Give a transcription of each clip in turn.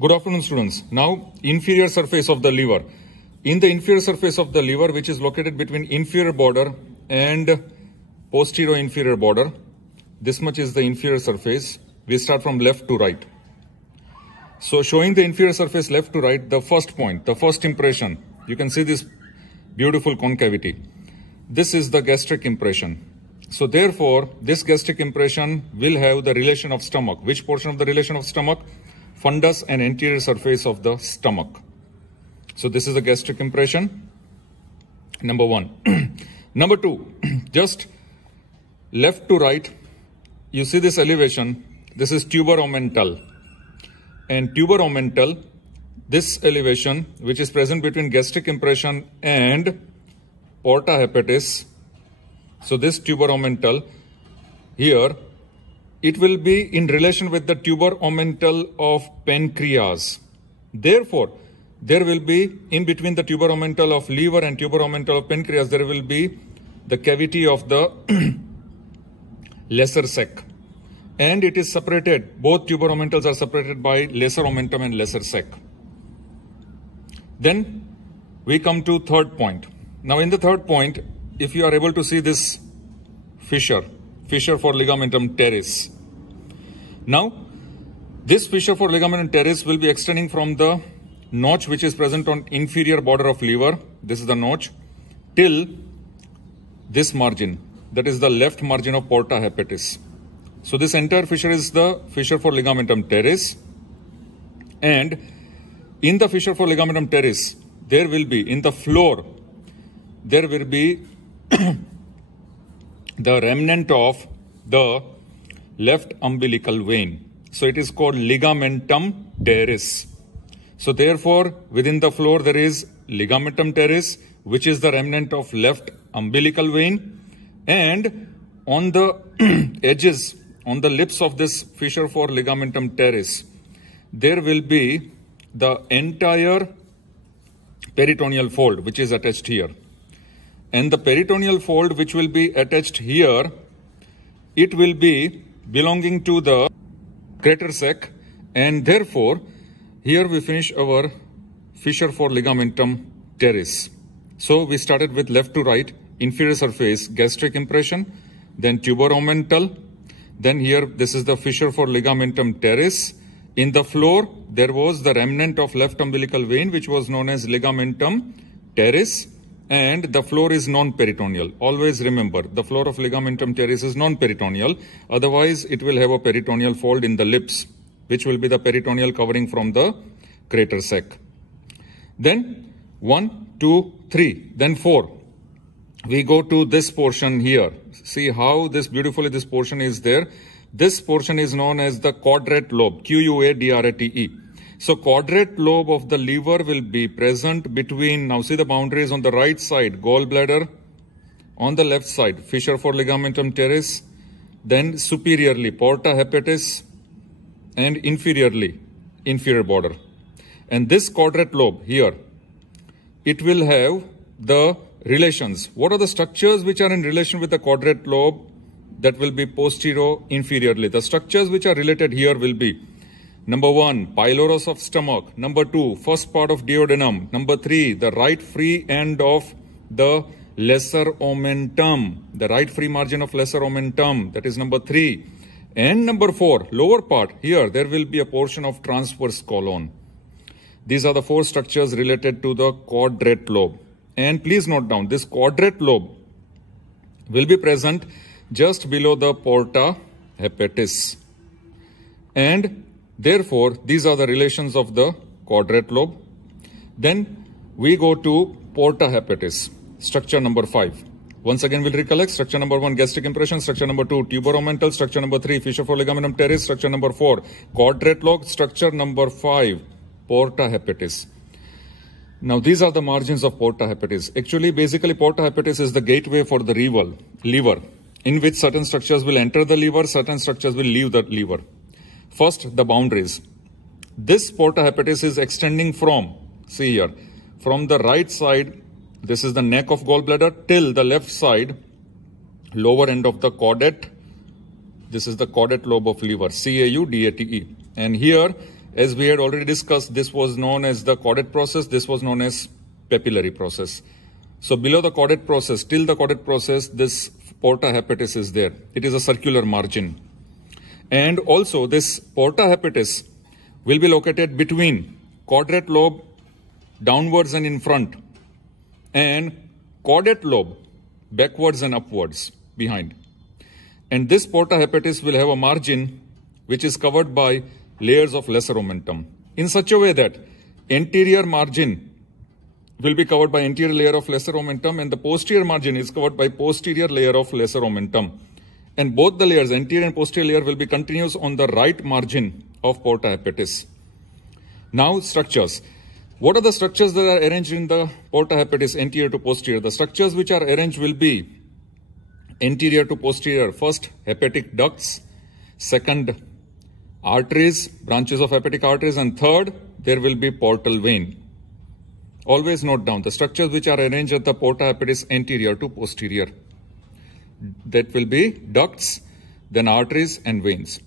Good afternoon, students. Now, inferior surface of the liver. In the inferior surface of the liver, which is located between inferior border and posterior inferior border, this much is the inferior surface. We start from left to right. So, showing the inferior surface left to right, the first point, the first impression, you can see this beautiful concavity. This is the gastric impression. So, therefore, this gastric impression will have the relation of stomach. Which portion of the relation of stomach? Fundus and anterior surface of the stomach. So this is the gastric impression, number one. Number two, just left to right, you see this elevation, this is tuber omental. And tuber omental, this elevation, which is present between gastric impression and porta hepatis. So this tuber omental here, it will be in relation with the tuber omental of pancreas. Therefore, there will be in between the tuber omental of liver and tuber omental of pancreas, there will be the cavity of the lesser sac. And it is separated, both tuber omentals are separated by lesser omentum and lesser sac. Then we come to third point. Now in the third point, if you are able to see this fissure for ligamentum teres. Now, this fissure for ligamentum teres will be extending from the notch which is present on inferior border of liver, this is the notch, till this margin, that is the left margin of porta hepatis. So this entire fissure is the fissure for ligamentum teres, and in the fissure for ligamentum teres, there will be, in the floor, there will be the remnant of the left umbilical vein. So it is called ligamentum teres. So therefore, within the floor there is ligamentum teres, which is the remnant of left umbilical vein. And on the edges, on the lips of this fissure for ligamentum teres, there will be the entire peritoneal fold, which is attached here. And the peritoneal fold which will be attached here, it will be belonging to the crater sac, and therefore here we finish our fissure for ligamentum teres. So we started with left to right, inferior surface, gastric impression, then tuber omental, then here this is the fissure for ligamentum teres. In the floor there was the remnant of left umbilical vein which was known as ligamentum teres. And the floor is non-peritoneal. Always remember, the floor of ligamentum teres is non-peritoneal. Otherwise, it will have a peritoneal fold in the lips, which will be the peritoneal covering from the crater sac. Then 1, 2, 3, then 4. We go to this portion here. See how this portion is there. This portion is known as the quadrate lobe, Quadrate. So quadrate lobe of the liver will be present between, now see the boundaries on the right side, gallbladder, on the left side, fissure for ligamentum teres, then superiorly, porta hepatis, and inferiorly, inferior border. And this quadrate lobe here, it will have the relations. What are the structures which are in relation with the quadrate lobe? That will be posterior, inferiorly. The structures which are related here will be number 1, pylorus of stomach. Number 2, first part of duodenum. Number 3, the right free end of the lesser omentum. The right free margin of lesser omentum. That is number 3. And number 4, lower part. Here, there will be a portion of transverse colon. These are the 4 structures related to the quadrate lobe. And please note down, this quadrate lobe will be present just below the porta hepatis. And therefore, these are the relations of the quadrate lobe. Then we go to porta hepatis, structure number 5. Once again, we'll recollect structure number 1, gastric impression, structure number 2, tuber omental, structure number 3, fissure for ligamentum teres, structure number 4, quadrate lobe, structure number 5, porta hepatis. Now, these are the margins of porta hepatis. Actually, basically, porta hepatis is the gateway for the liver, in which certain structures will enter the liver, certain structures will leave the liver. First, the boundaries. This porta hepatis is extending from, see here, from the right side, this is the neck of gallbladder, till the left side, lower end of the caudate. This is the caudate lobe of liver, Caudate. And here, As we had already discussed, this was known as the caudate process. This was known as papillary process. So below the caudate process, till the caudate process, this porta hepatis is there. It is a circular margin. And also this porta hepatis will be located between quadrate lobe downwards and in front and caudate lobe backwards and upwards behind. And this porta hepatis will have a margin which is covered by layers of lesser omentum in such a way that anterior margin will be covered by anterior layer of lesser omentum and the posterior margin is covered by posterior layer of lesser omentum. And both the layers, anterior and posterior layer, will be continuous on the right margin of porta hepatis. Now structures. What are the structures that are arranged in the porta hepatis anterior to posterior? The structures which are arranged will be anterior to posterior. First, hepatic ducts. Second, arteries, branches of hepatic arteries. And third, there will be portal vein. Always note down the structures which are arranged at the porta hepatis anterior to posterior. That will be ducts, then arteries and veins.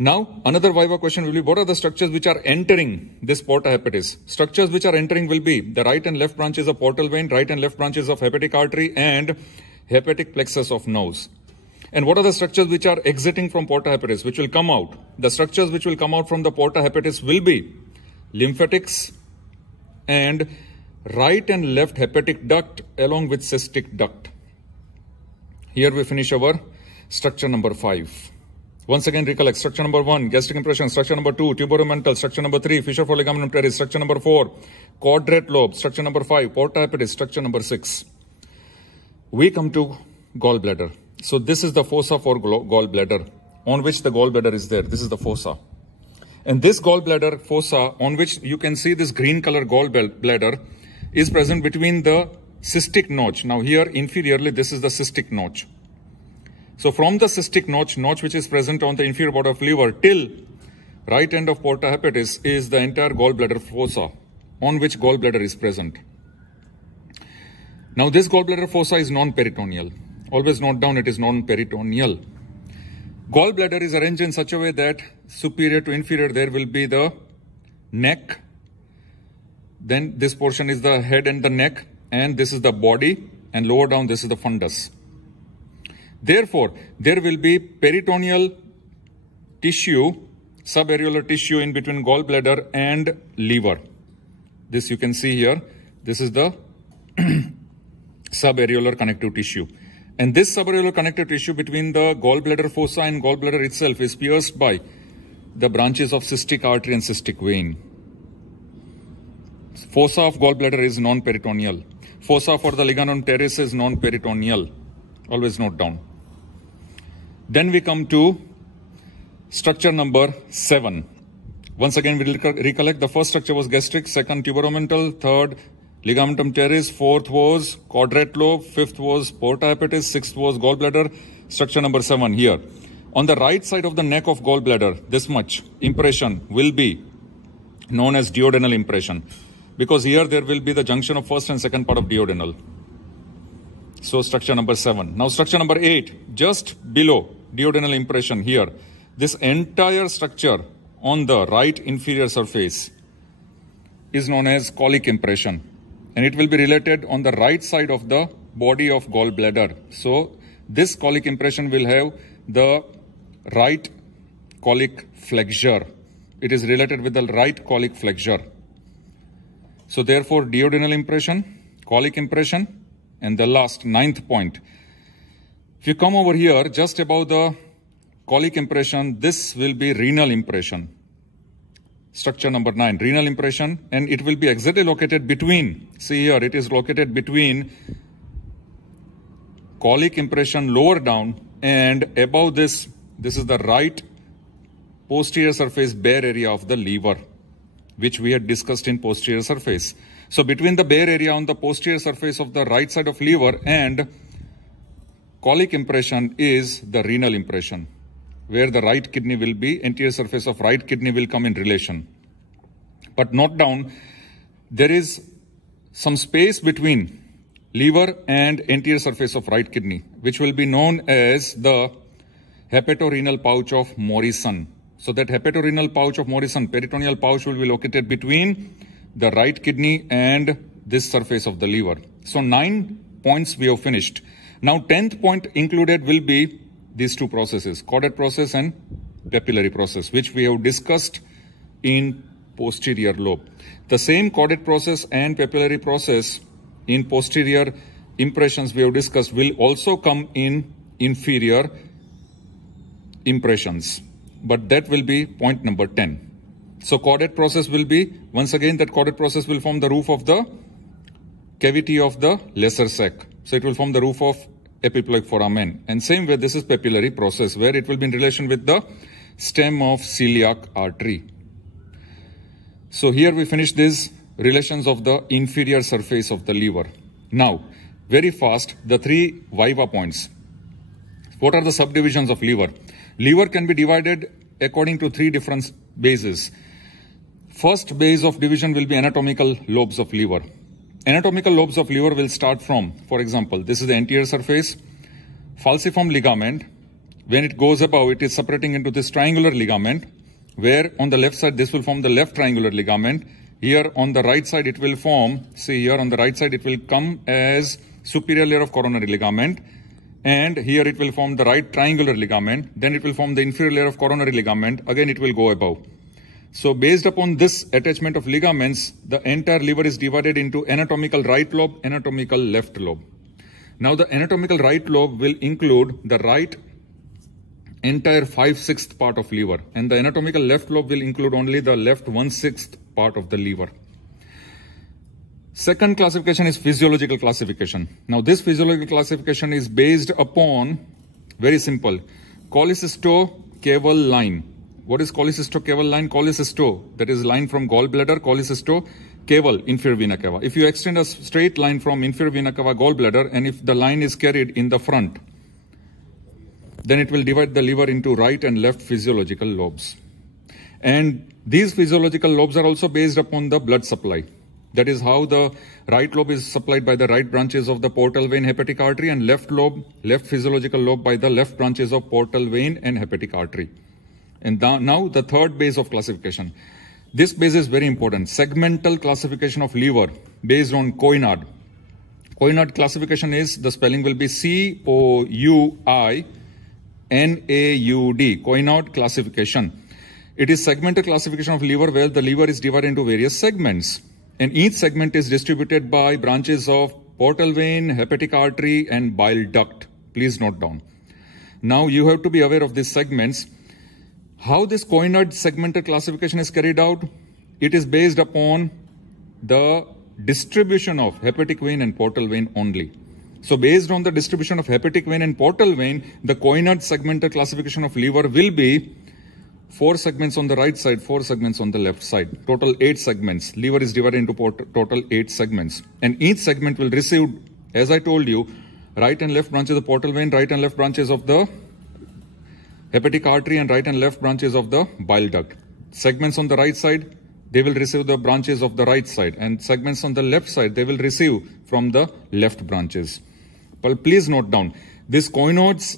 Now, another viva question will be, what are the structures which are entering this porta hepatis? Structures which are entering will be the right and left branches of portal vein, right and left branches of hepatic artery, and hepatic plexus of nose. And what are the structures which are exiting from porta hepatis, which will come out? The structures which will come out from the porta hepatis will be lymphatics and right and left hepatic duct along with cystic duct. Here we finish our structure number 5. Once again, recollect structure number 1, gastric impression, structure number 2, tuberomental, structure number 3, fissure for ligamentum teres, structure number 4, quadrate lobe, structure number 5, porta hepatis, structure number 6. We come to gallbladder. So this is the fossa for gallbladder, on which the gallbladder is there. This is the fossa. And this gallbladder fossa, on which you can see this green color gallbladder, is present between the cystic notch. Now here inferiorly, this is the cystic notch. So from the cystic notch which is present on the inferior border of liver till right end of porta hepatis is the entire gallbladder fossa on which gallbladder is present. Now this gallbladder fossa is non-peritoneal. Always note down it is non-peritoneal. Gallbladder is arranged in such a way that superior to inferior there will be the neck. Then this portion is the head and the neck, and this is the body, and lower down this is the fundus. Therefore, there will be peritoneal tissue, subareolar tissue in between gallbladder and liver. This you can see here. This is the subareolar connective tissue. And this subareolar connective tissue between the gallbladder fossa and gallbladder itself is pierced by the branches of cystic artery and cystic vein. Fossa of gallbladder is non-peritoneal. Fossa for the ligamentum teres is non-peritoneal. Always note down. Then we come to structure number 7. Once again, we recollect the first structure was gastric, second tuberomental, third ligamentum teres, fourth was quadrate lobe, fifth was porta hepatis, sixth was gallbladder. Structure number 7 here. On the right side of the neck of gallbladder, this much impression will be known as duodenal impression, because here there will be the junction of first and second part of duodenal. So structure number 7. Now structure number 8, just below duodenal impression here, this entire structure on the right inferior surface is known as colic impression, and it will be related on the right side of the body of gallbladder. So this colic impression will have the right colic flexure. It is related with the right colic flexure. So therefore, duodenal impression, colic impression, and the last 9th point. If you come over here, just above the colic impression, this will be renal impression. Structure number 9, renal impression, and it will be exactly located between, see here, it is located between colic impression lower down and above this, this is the right posterior surface bare area of the liver, which we had discussed in posterior surface. So between the bare area on the posterior surface of the right side of liver and colic impression is the renal impression, where the right kidney will be, anterior surface of right kidney will come in relation. But note down, there is some space between liver and anterior surface of right kidney, which will be known as the hepatorenal pouch of Morrison. So that hepatorenal pouch of Morrison, peritoneal pouch, will be located between the right kidney and this surface of the liver. So 9 points we have finished. Now 10th point included will be these two processes, caudate process and papillary process, which we have discussed in posterior lobe. The same caudate process and papillary process in posterior impressions we have discussed will also come in inferior impressions, but that will be point number 10. So caudate process will be, once again, that caudate process will form the roof of the cavity of the lesser sac. So it will form the roof of epiploic foramen. And same way, this is papillary process, where it will be in relation with the stem of celiac artery. So here we finish these relations of the inferior surface of the liver. Now, very fast, the 3 viva points. What are the subdivisions of liver? Liver can be divided according to 3 different bases. First base of division will be anatomical lobes of liver. Anatomical lobes of liver will start from, for example, this is the anterior surface, falciform ligament. When it goes above, it is separating into this triangular ligament, where on the left side, this will form the left triangular ligament. Here on the right side, it will form, see here on the right side, it will come as superior layer of coronary ligament. And here it will form the right triangular ligament. Then it will form the inferior layer of coronary ligament. Again, it will go above. So based upon this attachment of ligaments, the entire liver is divided into anatomical right lobe, anatomical left lobe. Now the anatomical right lobe will include the right entire 5/6 part of liver, and the anatomical left lobe will include only the left 1/6 part of the liver. Second classification is physiological classification. Now this physiological classification is based upon, very simple, cholecystocaval line. What is cholecystocaval line? Cholecysto, that is line from gallbladder, cholecystocaval, inferior vena cava. If you extend a straight line from inferior vena cava, gallbladder, and if the line is carried in the front, then it will divide the liver into right and left physiological lobes. And these physiological lobes are also based upon the blood supply. That is how the right lobe is supplied by the right branches of the portal vein, hepatic artery, and left lobe, left physiological lobe, by the left branches of portal vein and hepatic artery. And now the third base of classification. This base is very important. Segmental classification of liver based on Coinard. Coinard classification is, the spelling will be C-O-U-I-N-A-U-D. Coinard classification. It is segmental classification of liver, where the liver is divided into various segments. And each segment is distributed by branches of portal vein, hepatic artery, and bile duct. Please note down. Now you have to be aware of these segments. How this Coinard segmental classification is carried out? It is based upon the distribution of hepatic vein and portal vein only. So based on the distribution of hepatic vein and portal vein, the Coinard segmental classification of liver will be 4 segments on the right side, 4 segments on the left side. Total 8 segments. Liver is divided into total 8 segments. And each segment will receive, as I told you, right and left branches of the portal vein, right and left branches of the hepatic artery, and right and left branches of the bile duct. Segments on the right side, they will receive the branches of the right side, and segments on the left side, they will receive from the left branches. But please note down, this Coinard's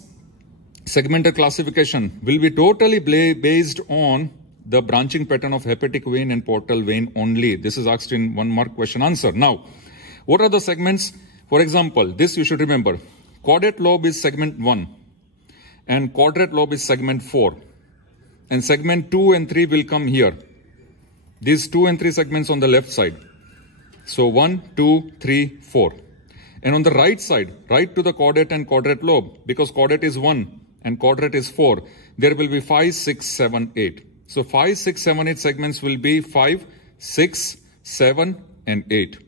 segmental classification will be totally based on the branching pattern of hepatic vein and portal vein only. This is asked in 1 mark question answer. Now, what are the segments? For example, this you should remember. Caudate lobe is segment 1. And quadrate lobe is segment 4. And segment 2 and 3 will come here. These 2 and 3 segments on the left side. So 1, 2, 3, 4. And on the right side, right to the caudate and quadrate lobe, because caudate is 1 and quadrate is 4, there will be 5, 6, 7, 8. So 5, 6, 7, 8 segments will be 5, 6, 7, and 8.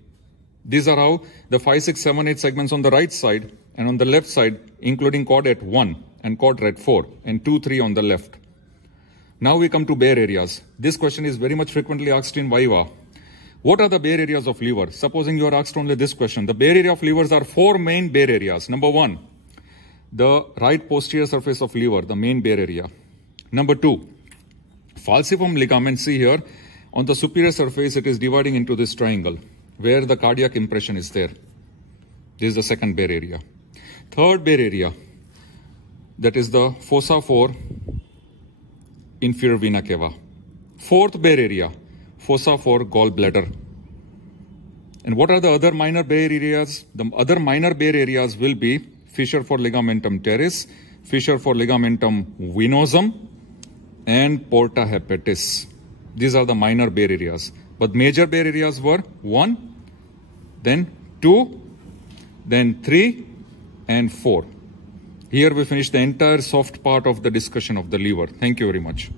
These are how the 5, 6, 7, 8 segments on the right side, and on the left side, including caudate 1 and quadrate 4, and 2, 3 on the left. Now we come to bare areas. This question is very much frequently asked in Viva. What are the bare areas of liver? Supposing you are asked only this question. The bare area of livers are 4 main bare areas. Number 1, the right posterior surface of liver, the main bare area. Number 2, falciform ligament. See here, on the superior surface, it is dividing into this triangle, where the cardiac impression is there. This is the second bare area. Third bare area, that is the fossa 4 inferior vena cava. Fourth bare area, fossa for gallbladder. And what are the other minor bare areas? The other minor bare areas will be fissure for ligamentum teres, fissure for ligamentum venosum, and porta hepatis. These are the minor bare areas. But major bare areas were 1, then 2, then 3, and 4. Here we finish the entire soft part of the discussion of the liver. Thank you very much.